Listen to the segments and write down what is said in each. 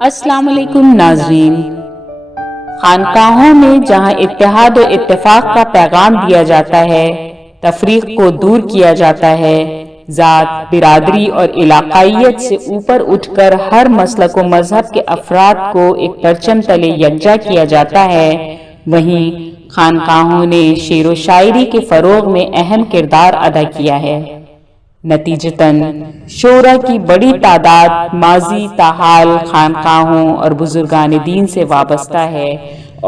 السلام علیکم ناظرین، خانقاہوں میں جہاں اتحاد و اتفاق کا پیغام دیا جاتا ہے، تفریق کو دور کیا جاتا ہے، ذات، برادری اور علاقائیت سے اوپر اٹھ کر ہر مسلک و مذہب کے افراد کو ایک پرچم تلے یکجا کیا جاتا ہے، وہیں خانقاہوں نے شعر و شاعری کے فروغ میں اہم کردار ادا کیا ہے۔ نتیجتاً شعراء کی بڑی تعداد ماضی تاحال خانقاہوں اور بزرگان دین سے وابستہ ہے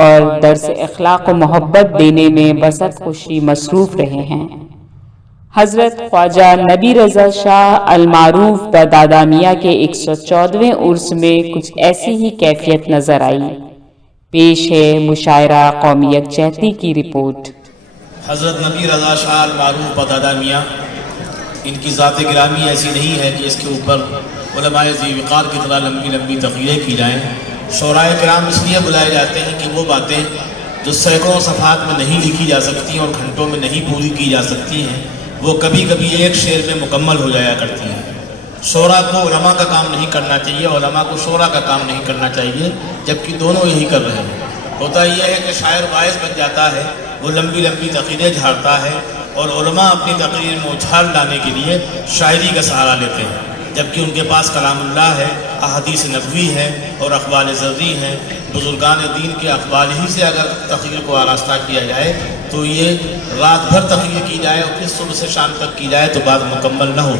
اور درس اخلاق و محبت دینے میں بسط خوشی مصروف رہے ہیں۔ حضرت خواجہ نبی رضا شاہ المعروف بدادہ میاں کے 114ویں عرس میں کچھ ایسی ہی کیفیت نظر آئی۔ پیش ہے مشاعرہ قومی یکجہتی کی رپورٹ۔ حضرت نبی رضا شاہ المعروف بدادہ میاں، ان کی ذات گرامی ایسی نہیں ہے کہ اس کے اوپر علماء ذی وقار کی طرح لمبی لمبی تقریریں کی جائیں۔ شعراء کرام اس لیے بلائے جاتے ہیں کہ وہ باتیں جو سینکڑوں صفحات میں نہیں لکھی جا سکتی اور گھنٹوں میں نہیں پوری کی جا سکتی ہیں، وہ کبھی کبھی ایک شعر میں مکمل ہو جایا کرتی ہیں۔ شعراء کو علماء کا کام نہیں کرنا چاہیے، علماء کو شعراء کا کام نہیں کرنا چاہیے، جبکہ دونوں یہی کر رہے ہیں۔ ہوتا یہ ہے کہ شاعر باعث بن جاتا ہے، وہ لمبی لمبی تقریریں جھاڑتا ہے، اور علماء اپنی تقریر میں اچھال لانے کے لیے شاعری کا سہارا لیتے ہیں، جبکہ ان کے پاس کلام اللہ ہے، احادیث نبوی ہے اور اقوال ذری ہیں۔ بزرگان دین کے اقوال ہی سے اگر تقریر کو آراستہ کیا جائے تو یہ رات بھر تقریر کی جائے اور پھر صبح سے شام تک کی جائے تو بات مکمل نہ ہو۔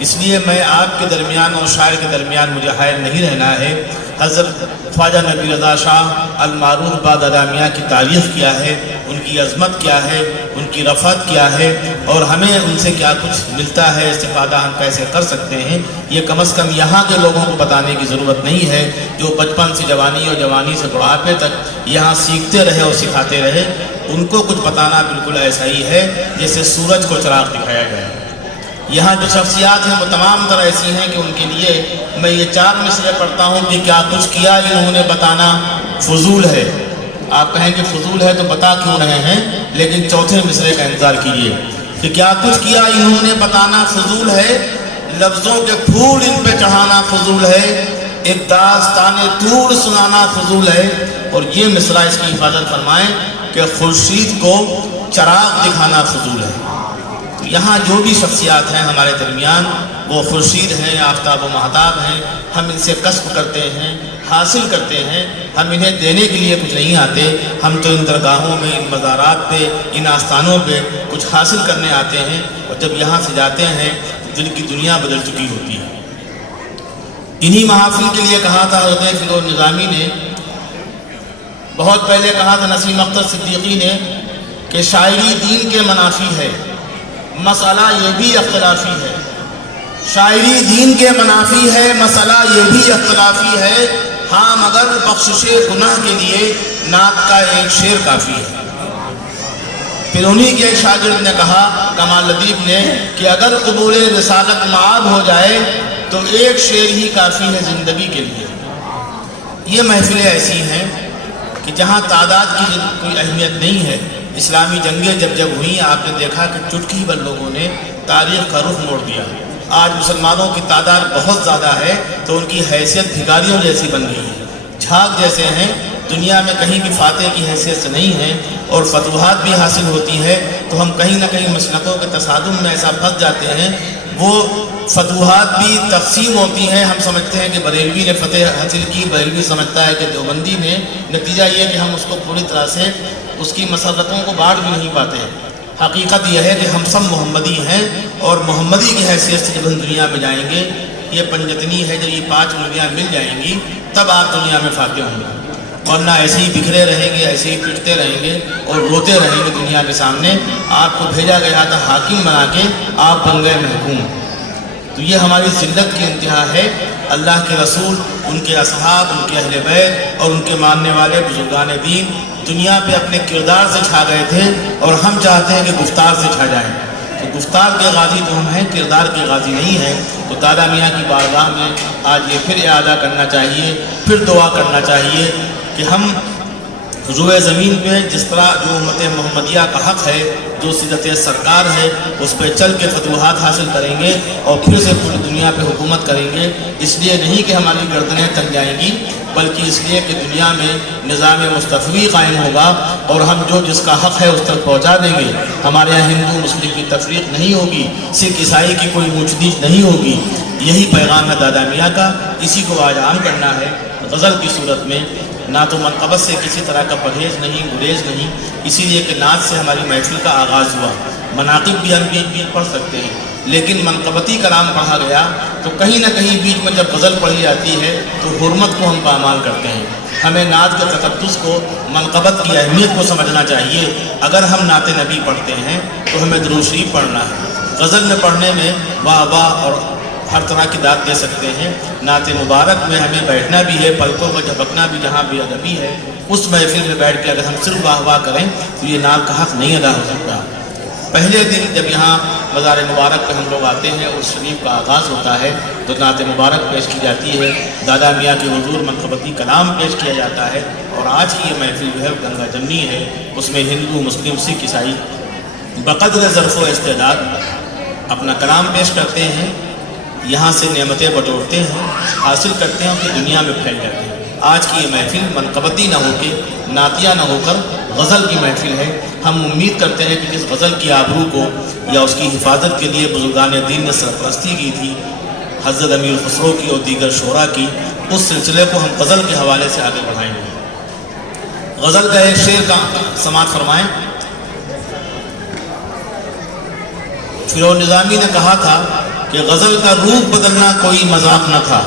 اس لیے میں آپ کے درمیان اور شاعر کے درمیان مجھے حائل نہیں رہنا ہے۔ حضرت خواجہ نبی رضا شاہ المعروف بدادہ میاں کی تعریف کیا ہے، ان کی عظمت کیا ہے، ان کی رفعت کیا ہے، اور ہمیں ان سے کیا کچھ ملتا ہے، استفادہ ہم کیسے کر سکتے ہیں، یہ کم از کم یہاں کے لوگوں کو بتانے کی ضرورت نہیں ہے، جو بچپن سے جوانی اور جوانی سے بڑھاپے تک یہاں سیکھتے رہے اور سکھاتے رہے۔ ان کو کچھ بتانا بالکل ایسا ہی ہے جیسے سورج کو چراغ دکھایا گیا ہے۔ یہاں جو شخصیات ہیں وہ تمام طرح ایسی ہیں کہ ان کے لیے میں یہ 4 مصرے پڑھتا ہوں کہ کیا کچھ کیا انہوں نے بتانا فضول ہے۔ آپ کہیں کہ فضول ہے تو بتا کیوں رہے ہیں، لیکن چوتھے مصرے کا انتظار کیجیے کہ کیا کچھ کیا انہوں نے بتانا فضول ہے، لفظوں کے پھول ان پہ چڑھانا فضول ہے، ایک داستان طور سنانا فضول ہے۔ اور یہ مصرع اس کی حفاظت فرمائیں کہ خورشید کو چراغ دکھانا فضول ہے۔ یہاں جو بھی شخصیات ہیں ہمارے درمیان وہ خورشید ہیں، آفتاب و مہتاب ہیں، ہم ان سے کسب کرتے ہیں، حاصل کرتے ہیں، ہم انہیں دینے کے لیے کچھ نہیں آتے، ہم تو ان درگاہوں میں، ان مزارات پہ، ان آستانوں پہ کچھ حاصل کرنے آتے ہیں، اور جب یہاں سے جاتے ہیں دل کی دنیا بدل چکی ہوتی ہے۔ انہی محافل کے لیے کہا تھا حضرت فیروز نظامی نے، بہت پہلے کہا تھا نسیم اختر صدیقی نے کہ شاعری دین کے منافی ہے، مسئلہ یہ بھی اختلافی ہے۔ شاعری دین کے منافی ہے، مسئلہ یہ بھی اختلافی ہے، ہاں مگر بخشش گناہ کے لیے نعت کا ایک شعر کافی ہے۔ پھر انہی کے ایک شاگرد نے کہا، کمال لطیف نے، کہ اگر قبول رسالت معاب ہو جائے تو ایک شعر ہی کافی ہے زندگی کے لیے۔ یہ محفلیں ایسی ہیں کہ جہاں تعداد کی کوئی اہمیت نہیں ہے۔ اسلامی جنگیں جب ہوئیں آپ نے دیکھا کہ چٹکی بھر لوگوں نے تاریخ کا رخ موڑ دیا۔ آج مسلمانوں کی تعداد بہت زیادہ ہے تو ان کی حیثیت بھکاریوں جیسی بن گئی ہے، جھاگ جیسے ہیں، دنیا میں کہیں بھی فاتح کی حیثیت سے نہیں ہیں، اور فتوحات بھی حاصل ہوتی ہے تو ہم کہیں نہ کہیں مسلکوں کے تصادم میں ایسا پھنس جاتے ہیں۔ وہ فتوحات بھی تقسیم ہوتی ہیں، ہم سمجھتے ہیں کہ بریلوی نے فتح حاصل کی، بریلوی سمجھتا ہے کہ دیوبندی نے، نتیجہ یہ کہ ہم اس کو پوری طرح سے اس کی مسرتوں کو بانٹ بھی نہیں پاتے ہیں۔ حقیقت یہ ہے کہ ہم سب محمدی ہیں، اور محمدی کی حیثیت سے جب ہم دنیا میں جائیں گے، یہ پنجتنی ہے، جب یہ 5 انگلیاں مل جائیں گی تب آپ دنیا میں فاتح ہوں گے، ورنہ ایسے ہی بکھرے رہیں گے، ایسے ہی پٹتے رہیں گے اور روتے رہیں گے دنیا کے سامنے۔ آپ کو بھیجا گیا تھا حاکم بنا کے، آپ بن گئے محکوم۔ تو یہ ہماری ذلت کی انتہا ہے۔ اللہ کے رسول، ان کے اصحاب، ان کے اہل بیت اور ان کے ماننے والے بزرگان دین دنیا پہ اپنے کردار سے چھا گئے تھے، اور ہم چاہتے ہیں کہ گفتار سے چھا جائیں۔ تو گفتار کے غازی تو ہم ہیں، کردار کے غازی نہیں ہیں۔ تو دادا میاں کی بارگاہ میں آج یہ پھر اعادہ کرنا چاہیے، پھر دعا کرنا چاہیے کہ ہم روئے زمین پہ جس طرح جو امت محمدیہ کا حق ہے، جو سیرت سرکار ہے، اس پہ چل کے فتوحات حاصل کریں گے اور پھر سے پوری دنیا پہ حکومت کریں گے۔ اس لیے نہیں کہ ہماری گردنیں تن جائیں گی، بلکہ اس لیے کہ دنیا میں نظام مستفوی قائم ہوگا اور ہم جو جس کا حق ہے اس تک پہنچا دیں گے۔ ہمارے یہاں ہندو مسلم کی تفریق نہیں ہوگی، سکھ عیسائی کی کوئی اونچ نیچ نہیں ہوگی۔ یہی پیغام ہے دادا میاں کا، اسی کو آج عام کرنا ہے غزل کی صورت میں۔ نہ تو منقبت سے کسی طرح کا پرہیز نہیں، گریز نہیں، اسی لیے کہ نعت سے ہماری محفل کا آغاز ہوا۔ مناقب بھی ہم بیچ بیچ پڑھ سکتے ہیں، لیکن منقبتی کلام پڑھا گیا تو کہیں نہ کہیں بیچ میں جب غزل پڑھی جاتی ہے تو حرمت کو ہم پامال کرتے ہیں۔ ہمیں نعت کے تقدس کو، منقبت کی اہمیت کو سمجھنا چاہیے۔ اگر ہم نعت نبی پڑھتے ہیں تو ہمیں درود شریف پڑھنا ہے۔ غزل میں پڑھنے میں واہ واہ اور ہر طرح کی داد دے سکتے ہیں۔ نعت مبارک میں ہمیں بیٹھنا بھی ہے، پلکوں کو جھپکنا بھی جہاں بے ادبی ہے۔ اس محفل میں بیٹھ کے اگر ہم صرف واہ واہ کریں تو یہ نعت کا حق نہیں ادا ہو سکتا۔ پہلے دن جب یہاں مزار مبارک پہ ہم لوگ آتے ہیں اور شریف کا آغاز ہوتا ہے تو نعت مبارک پیش کی جاتی ہے، دادا میاں کے حضور منقبتی کلام پیش کیا جاتا ہے۔ اور آج کی یہ محفل جو ہے گنگا جمنی ہے، اس میں ہندو مسلم سکھ عیسائی بقدر ظرف و استعداد اپنا کلام پیش کرتے ہیں، یہاں سے نعمتیں بٹورتے ہیں، حاصل کرتے ہیں اور پھر دنیا میں پھیل جاتے ہیں۔ آج کی یہ محفل منقبتی نہ ہو کے، نعتیہ نہ ہو کر غزل کی محفل ہے۔ ہم امید کرتے ہیں کہ اس غزل کی آبرو کو یا اس کی حفاظت کے لیے بزرگان دین نے سرپرستی کی تھی، حضرت امیر خسرو کی اور دیگر شعراء کی، اس سلسلے کو ہم غزل کے حوالے سے آگے بڑھائیں گے۔ غزل کا ایک شعر کا سماعت فرمائیں۔ فیروز نظامی نے کہا تھا کہ غزل کا روپ بدلنا کوئی مذاق نہ تھا،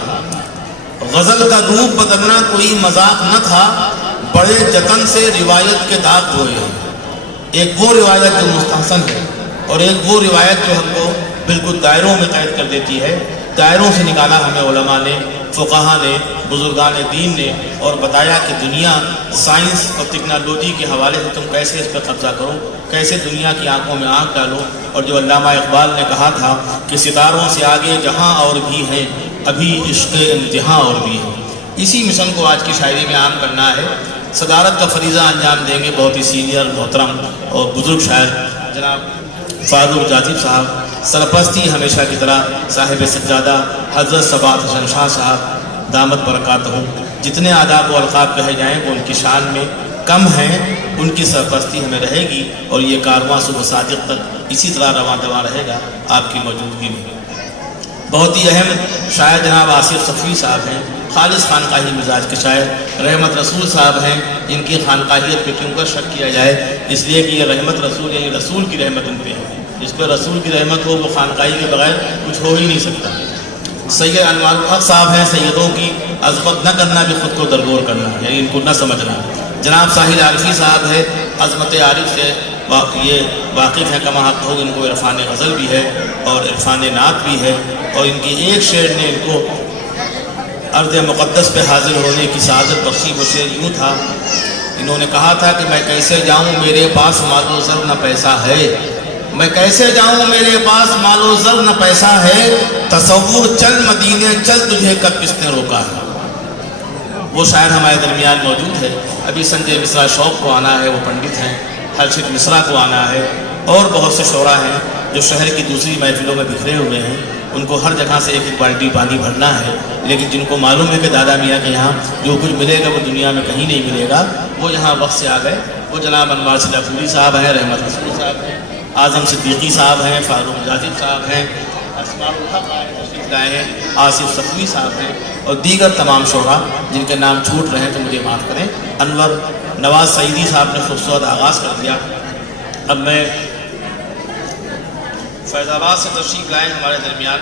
غزل کا روپ بدلنا کوئی مذاق نہ تھا، بڑے جتن سے روایت کے داغ دھوئے۔ ایک وہ روایت جو مستحسن ہے اور ایک وہ روایت جو ہم کو بالکل دائروں میں قید کر دیتی ہے۔ دائروں سے نکالا ہمیں علماء نے، فقہا نے، بزرگان دین نے، اور بتایا کہ دنیا سائنس اور ٹیکنالوجی کے حوالے سے تم کیسے اس پر قبضہ کرو، کیسے دنیا کی آنکھوں میں آنکھ ڈالو۔ اور جو علامہ اقبال نے کہا تھا کہ ستاروں سے آگے جہاں اور بھی ہیں، ابھی عشق انتہا اور بھی ہے۔ اسی مشن کو آج کی شاعری میں عام کرنا ہے۔ صدارت کا فریضہ انجام دیں گے بہت ہی سینئر محترم اور بزرگ شاعر جناب فاروق جاذب صاحب۔ سرپرستی ہمیشہ کی طرح صاحب سجادہ حضرت ثبات حسن شاہ صاحب دامت برکاتہ۔ جتنے آداب و القاب کہے جائیں وہ ان کی شان میں کم ہیں، ان کی سرپرستی ہمیں رہے گی اور یہ کارواں صبح صادق تک اسی طرح رواں دواں رہے گا آپ کی موجودگی میں۔ بہت ہی اہم شاعر جناب آصف صفوی صاحب ہیں، خالص خانقاہی مزاج کے شاعر۔ رحمت رسول صاحب ہیں، ان کی خانقاہیت پہ کیوں کر شک کیا جائے، اس لیے کہ یہ رحمت رسول یعنی رسول کی رحمت ان پہ ہے۔ جس پہ رسول کی رحمت ہو وہ خانقاہی کے بغیر کچھ ہو ہی نہیں سکتا۔ سید انوار الحق صاحب ہیں، سیدوں کی عظمت نہ کرنا بھی خود کو درگور کرنا، یعنی ان کو نہ سمجھنا۔ جناب ساحل عارفی صاحب ہے، عظمت عارف سے یہ واقف ہیں کما حق ہو، ان کو عرفان غزل بھی ہے اور عرفان نعت بھی ہے، اور ان کی ایک شعر نے ان کو ارض مقدس پہ حاضر ہونے کی سعادت بخشی۔ وہ شعر یوں تھا، انہوں نے کہا تھا کہ میں کیسے جاؤں میرے پاس مال و زر نہ پیسہ ہے، میں کیسے جاؤں میرے پاس مال و زر نہ پیسہ ہے، تصور چل مدینے چل تجھے کب کس نے روکا ہے۔ وہ شاعر ہمارے درمیان موجود ہے۔ ابھی سنجے مصرا شوق کو آنا ہے، وہ پنڈت ہیں۔ ہرشت مصرا کو آنا ہے، اور بہت سے شعراء ہیں جو شہر کی دوسری محفلوں میں بکھرے ہوئے ہیں۔ ان کو ہر جگہ سے ایک ایک بالٹی پانی بھرنا ہے، لیکن جن کو معلوم ہے کہ دادا میاں کے یہاں جو کچھ ملے گا وہ دنیا میں کہیں نہیں ملے گا، وہ یہاں وقت سے آ گئے۔ وہ جناب انوار صدیق پوری صاحب ہیں، رحمت رسول صاحب ہیں، اعظم صدیقی صاحب ہیں، فاروق جاذب صاحب ہیں، اسماء الحق تشریف لائے ہیں، آصف صفوی صاحب ہیں، اور دیگر تمام شعراء جن کے نام چھوٹ رہے ہیں تو مجھے معاف کریں۔ انور نواز سعیدی صاحب نے خوبصورت آغاز کر دیا۔ اب میں فیض آباد سے تشریف لائے ہمارے درمیان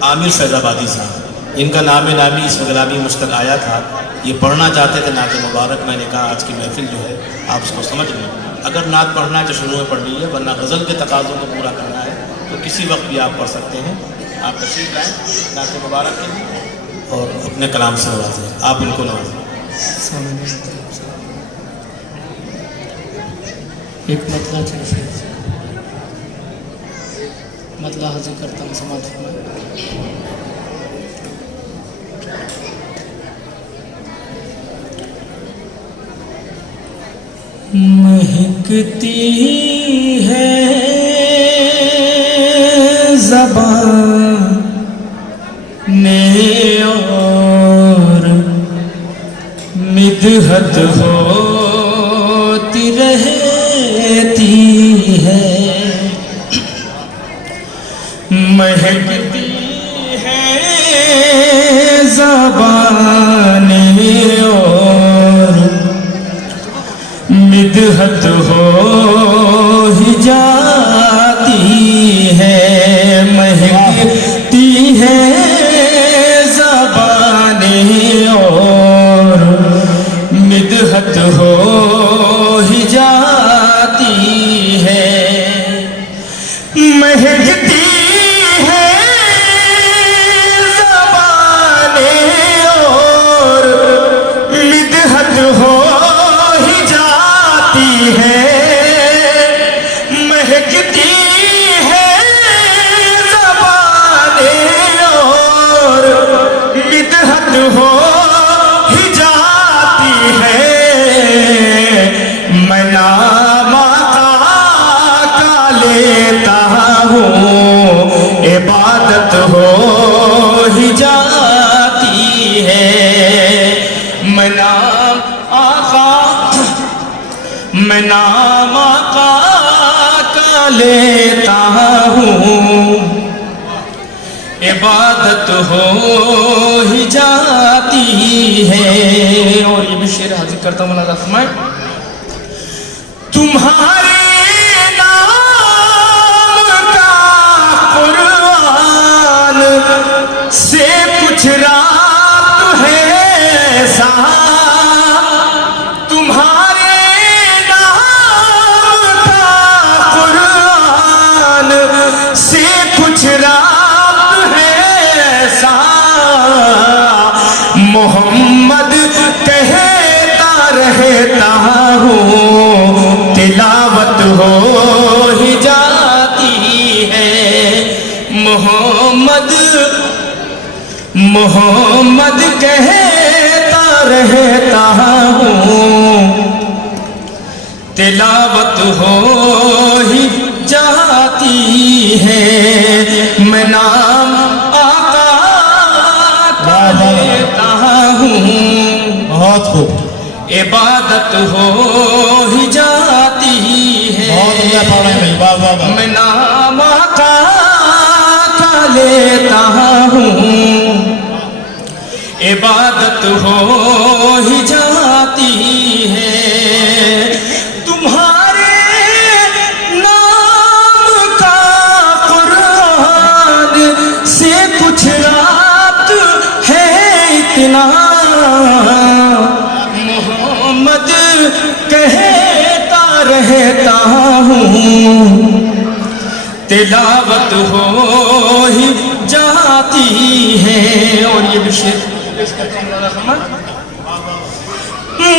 عامر فیض آبادی صاحب، ان کا نام نامی اس گلامی مشتق آیا تھا۔ یہ پڑھنا چاہتے تھے نعت مبارک، میں نے کہا آج کی محفل جو ہے آپ اس کو سمجھ لیں، اگر نعت پڑھنا ہے تو شروع میں پڑھ لیجیے، ورنہ غزل کے تقاضوں کو پورا کرنا ہے تو کسی وقت بھی آپ پڑھ سکتے ہیں۔ آپ تشریف لائیں نعت مبارک کے لیے اور اپنے کلام سے نوازیں، آپ ان کو نوازیں۔ ایک مطلع حاضر کرتا ہوں، سماعت فرمائیں۔ مہکتی ہے زبان اور مدحت ہوتی رہتی ہے، مہکتی ہے زبان اور مدحت ہو ہی جاتی ہے، مہکتی ہے زبان اور مدحت ہو ہی جاتی ہے، مہکتی ہے زبان اور مدحت ہو ہی جاتی ہے، مہکتی ہے زبان اور مدحت ہو ہی جاتی ہے، میں نام آقا کا لیتا ہوں، عبادت ہو ہی جاتی ہے، میں نام آقا کا لیتا ہوں، عبادت ہو ہی جاتی ہے۔ اور یہ بھی شعر حاضر کرتا ہوں، مولانا فرمائے تمہارے نام کا قرآن سے کچھ رات ہے ایسا، تمہارے نام کا قرآن سے کچھ رات ہے ایسا، محمد کہتا رہتا ہوں، تلاوت ہو ہی جاتی ہے، محمد کہتا رہتا ہوں، تلاوت ہو ہی جاتی ہے، میں نام آقا کا لیتا ہوں، بہت خوب، عبادت ہو ہی جاتی ہے، بہت اللہ پڑھ رہے ہیں، واہ واہ واہ، میں نام آقا کا لیتا ہوں، عبادت ہو ہی جاتی ہے، تمہارے نام کا قرآن سے کچھ رات ہے اتنا، محمد کہتا رہتا ہوں، تلاوت ہو ہی جاتی ہے۔ اور یہ بھی شعر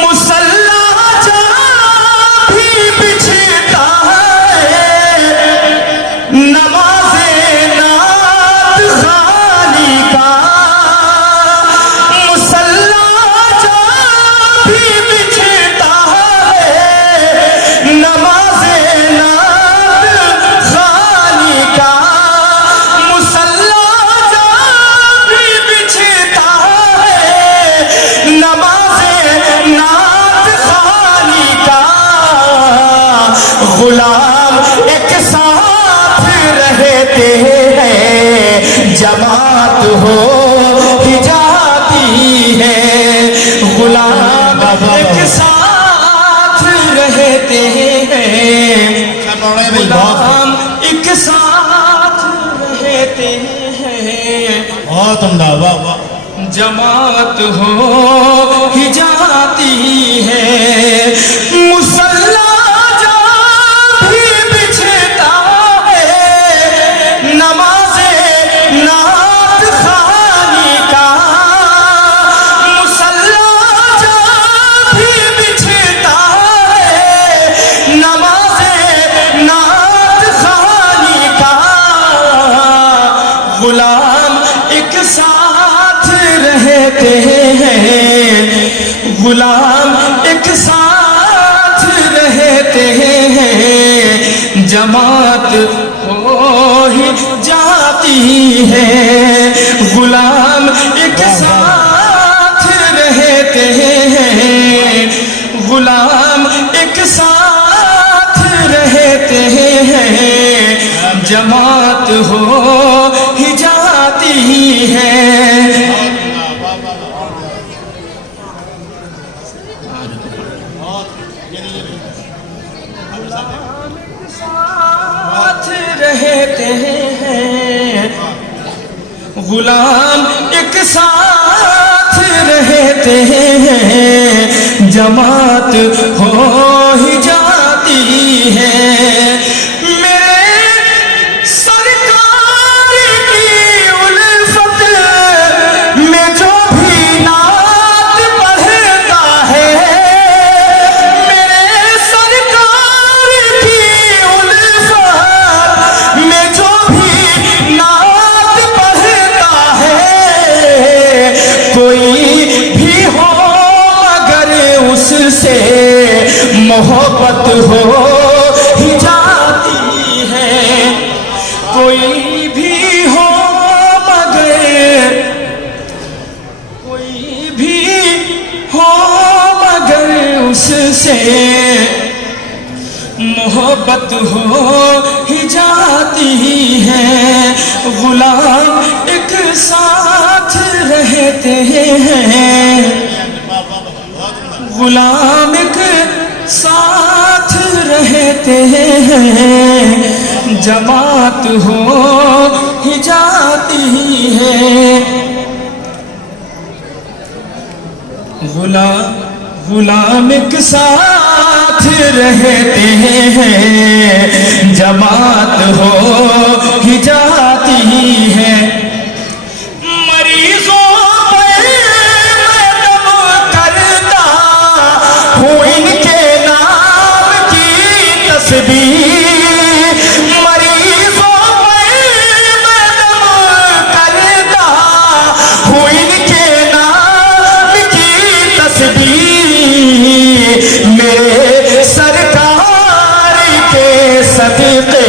مسلح جہاں بھی بچھتا ہے، نماز نعت خانی کا، مسلح جہاں بھی بچھتا ہے، نماز نعت خانی کا، مسلح جہاں بھی بچھتا ہے، نماز نعت خانی کا، غلام ایک ساتھ رہتے ہیں، جماعت ہو ہی جاتی ہے، غلام ایک ساتھ رہتے ہیں، غلام ایک ساتھ رہتے ہیں، بہت عمدہ، واہ واہ، جماعت ہو ہی جاتی ہے، مسلح جہاں بھی بچھتا ہے، نماز نعت خانی کا، مسلح جہاں بھی بچھتا ہے، نماز نعت خانی کا، غلام ایک ساتھ رہتے ہیں، غلام ایک ساتھ جماعت ہو ہی جاتی ہے غلام ایک ساتھ رہتے ہیں غلام ایک ساتھ رہتے ہیں جماعت ہو ہی جاتی ہے رہتے ہیں غلام ایک ساتھ رہتے ہیں جماعت ہو ہی جاتی ہے میرے سرکار کی الفت میں جو بھی نعت پڑھتا ہے میرے سرکار کی الفت میں جو بھی نعت پڑھتا ہے کوئی بھی ہو مگر اس سے محبت ہو ہی جاتی ہے کوئی بھی ہو مگر کوئی بھی ہو مگر اس سے محبت ہو ہی جاتی ہے غلام ایک ساتھ رہتے ہیں غلام ایک ساتھ رہتے ہیں جماعت ہو ہی جاتی ہے غلام ایک ساتھ رہتے ہیں جماعت ہو ہی جاتی ہے مریضوں پر میں دم کرتا ہوں ان کے نام کی تسبیح مریضوں پر میں دم کرتا ہوں ان کے نام کی تسبیح میرے سرکار کے صدقے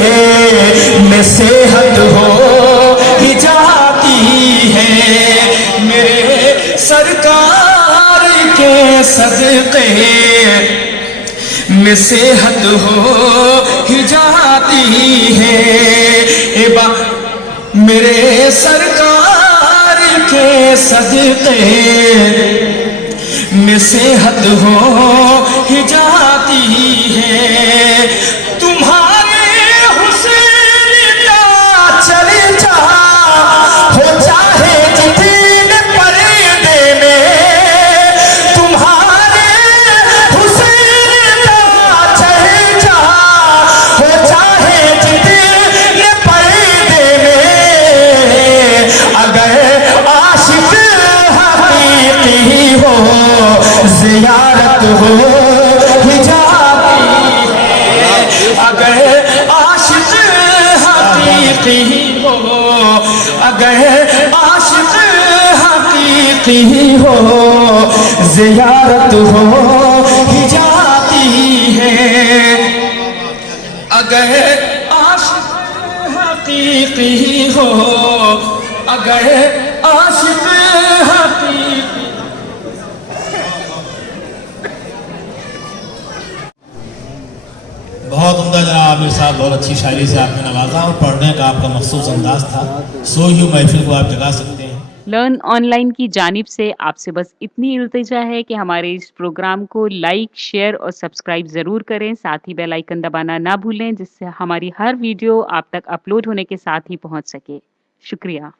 میں صحت ہو ہی جاتی ہے میرے سرکار کے صدقے میں صحت ہو ہی جاتی ہے میرے سرکار کے صدقے میں صحت ہو ہی جاتی ہے تمہارے حسین کا چرچا ہو چاہے جتنے پردے میں تمہارے حسین کا چرچا ہو چاہے جتنے پردے میں اگر عاشق حقیقی ہو زیارت ہو ہی جاتی ہے اگر عاشق حقیقی ہو اگر عاشق حقیقی ہو زیارت ہو ہی جاتی ہے اگر عاشق حقیقی ہو اگر عاشق حقیقی بہت عمدہ جناب عامر صاحب بہت اچھی شاعری سے آپ نے نوازا اور پڑھنے کا آپ کا مخصوص انداز تھا سو یوں محفل کو آپ جگا سکتے ہیں لرن آن لائن کی جانب سے آپ سے بس اتنی التجا ہے کہ ہمارے اس پروگرام کو لائک شیئر اور سبسکرائب ضرور کریں ساتھ ہی بیل آئیکن دبانا نہ بھولیں جس سے ہماری ہر ویڈیو آپ تک اپلوڈ ہونے کے ساتھ ہی پہنچ سکے شکریہ